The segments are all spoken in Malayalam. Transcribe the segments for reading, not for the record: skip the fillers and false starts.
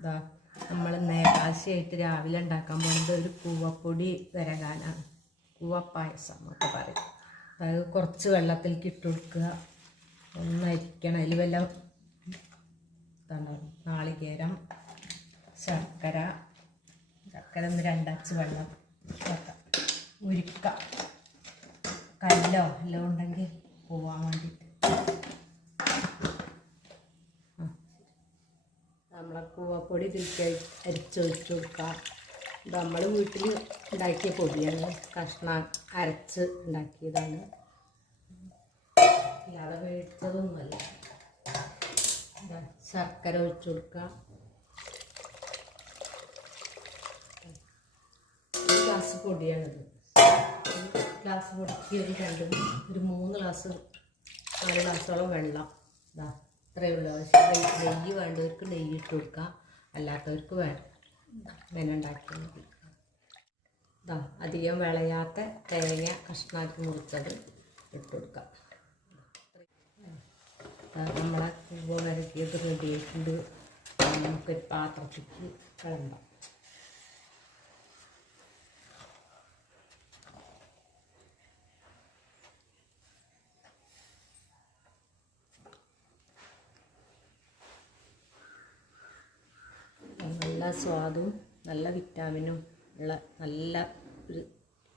ഇതാ നമ്മൾ നേരാശയായിട്ട് രാവിലെ ഉണ്ടാക്കാൻ പോകുന്നത് ഒരു കൂവപ്പൊടി വരകാനാണ്. കൂവപ്പായസം എന്നൊക്കെ പറയും. അതായത് കുറച്ച് വെള്ളത്തിലേക്ക് ഇട്ട് കൊടുക്കുക, ഒന്നരിക്കണം. അതിൽ വല്ല ഇതുണ്ടാവും, നാളികേരം, ശർക്കര ഒന്ന് 2 അച്ച് വെള്ളം ഉരുക്ക, കല്ലോ എല്ലാം ഉണ്ടെങ്കിൽ പോവാൻ വേണ്ടിയിട്ട്. നമ്മളെ കൂവപ്പൊടി തിരിച്ച് അരിച്ചൊഴിച്ച് കൊടുക്കുക. ഇത് നമ്മൾ വീട്ടിൽ ഉണ്ടാക്കിയ പൊടിയാണ്, കഷ്ണം അരച്ച് ഉണ്ടാക്കിയതാണ്, അല്ലാതെ മേടിച്ചതൊന്നുമല്ല. ശർക്കര ഒഴിച്ച് കൊടുക്കുക. ഒരു ഗ്ലാസ് പൊടിയാണിത്. ഒരു ഗ്ലാസ് പൊടിക്ക് ഒരു 3 ഗ്ലാസ് 4 ഗ്ലാസോളം വെള്ളം. ഇതാ ഇത്രയേ ഉള്ളൂ. നെയ്യ് വേണ്ടവർക്ക് നെയ്യ് ഇട്ട് കൊടുക്കുക, അല്ലാത്തവർക്ക് ഇങ്ങനെ ഉണ്ടാക്കിയാൽ മതി. ഇതാ അധികം വിളയാത്ത തേങ്ങ കഷ്ണാക്കി മുറിച്ചത് ഇട്ട് കൊടുക്കുക. നമ്മളെ കൂവ വരക്കിയത് റെഡി ആയിട്ടുണ്ട്. നമുക്കൊരു പാത്രത്തിലേക്ക് കിളമ്പാം. നല്ല സ്വാദും നല്ല വിറ്റാമിനും ഉള്ള നല്ല ഒരു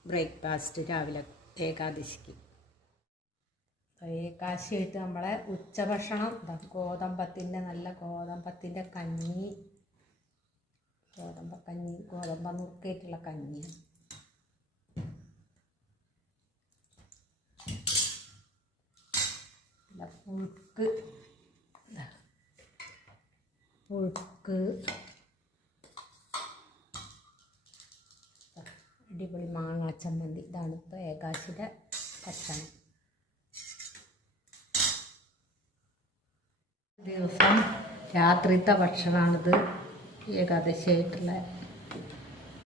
ബ്രേക്ക്ഫാസ്റ്റ് രാവിലെ ഏകാദശിക്ക്. ഏകാദശിയായിട്ട് നമ്മളെ ഉച്ചഭക്ഷണം നല്ല ഗോതമ്പത്തിൻ്റെ കഞ്ഞി, ഗോതമ്പ് നുറുക്കായിട്ടുള്ള കഞ്ഞി, പുഴുക്ക്, അടിപൊളി മാങ്ങാ ചമ്മന്തി. ഇതാണ് ഇപ്പോൾ ഏകാദശിയുടെ ഭക്ഷണം. ദിവസം രാത്രിത്തെ ഭക്ഷണമാണിത്, ഏകാദശിയായിട്ടുള്ള